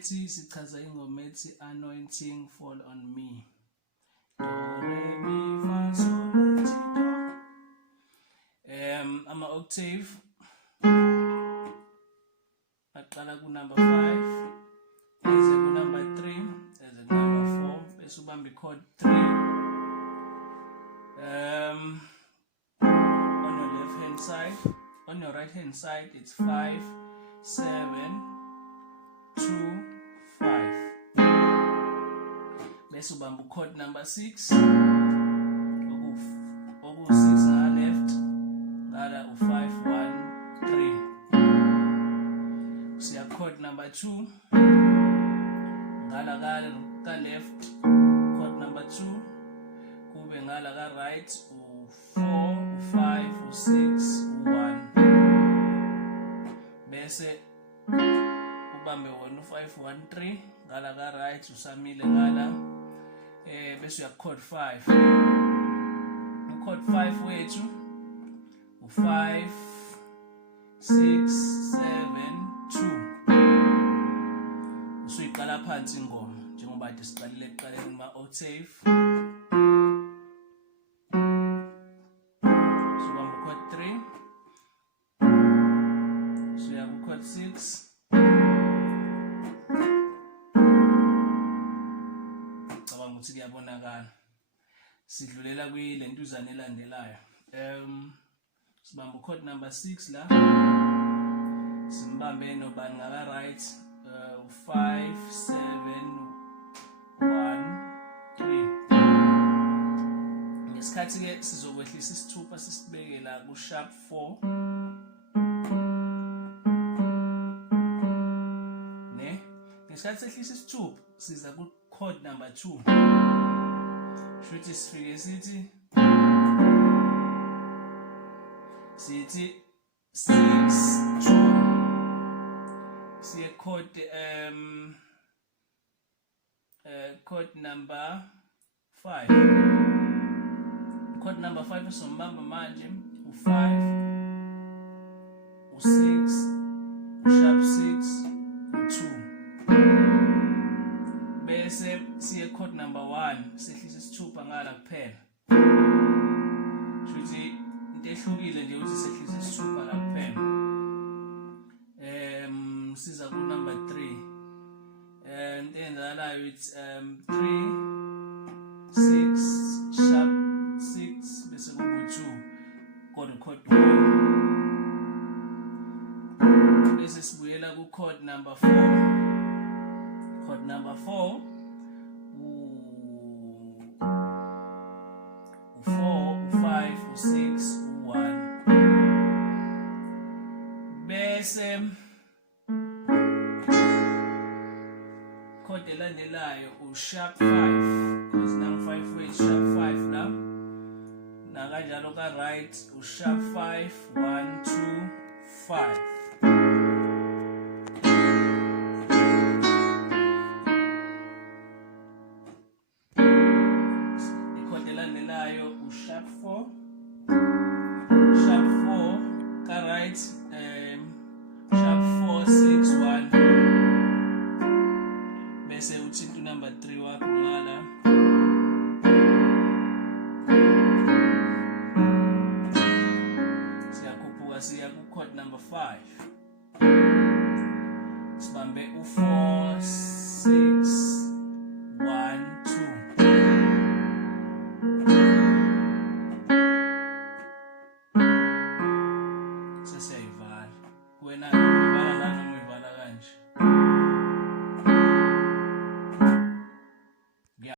ethi sichaza ingoma ethi anointing fall on me. Do re mi fa sol la ti do. Ama octave aqala ku number 5 eze ku number 3 eze ku number 4 bese ubamba chord 3 on your left hand side. On your right hand side it's 5 7 2 5 bese ubamba chord number 6 oku 6 nga left ngala u 5 1 3 siya chord number 2 ngala ka left chord number 2 kube ngala ka right u 4 u 5 u 6 u 1 bese ubambe wona u 5 1 3 ngala ka right usamile ngala bese uya chord 5 chord 5 wethu u 5 6 7 2 usuyiqala phansi ingoma njengoba nje siqalile ekuqaleni ma octave subamba chord 3 suya ku chord 6 ukuthi kuyabonakala. Sidlulela kwilentuzana elandelayo. Sibamba chord number 6 la. Simbambe nobani ngaka right 5 7 1 3. Ngesikhathi ke sizokwehlisa isithupha sisibeke la ku sharp 4. Ne? Ngesikhathi sehlisa isithupha siza ku chord number 2. Shuthi sifike sithi 6 2 siye chord number 5. Chord number 5 usombamba manje u 5 u 6 u sharp 6 u 2 bese siye chord number 1 sehlisa isithupha ngala kuphela. Shuthi into ehlukile nje ukuthi sehlisa isithupha la kuphela. Siza ku number 3 and enzalayo it's 3 6 sharp 6 bese kuba 2 chord 1 bese sibuyela ku chord number 4. Chord number 4 u 4 u 5 u 6 u 1 bese chord elandelayo u sharp 5 because nang 5 way sharp 5 la na kanjalo ka right u sharp 5 1 2 5 chord elandelayo u sharp 4 ka right sharp 4 6 1 bese uthinta number 3 wakho ngala siyakhuphuka siya ku chord number 5 sibambe u 4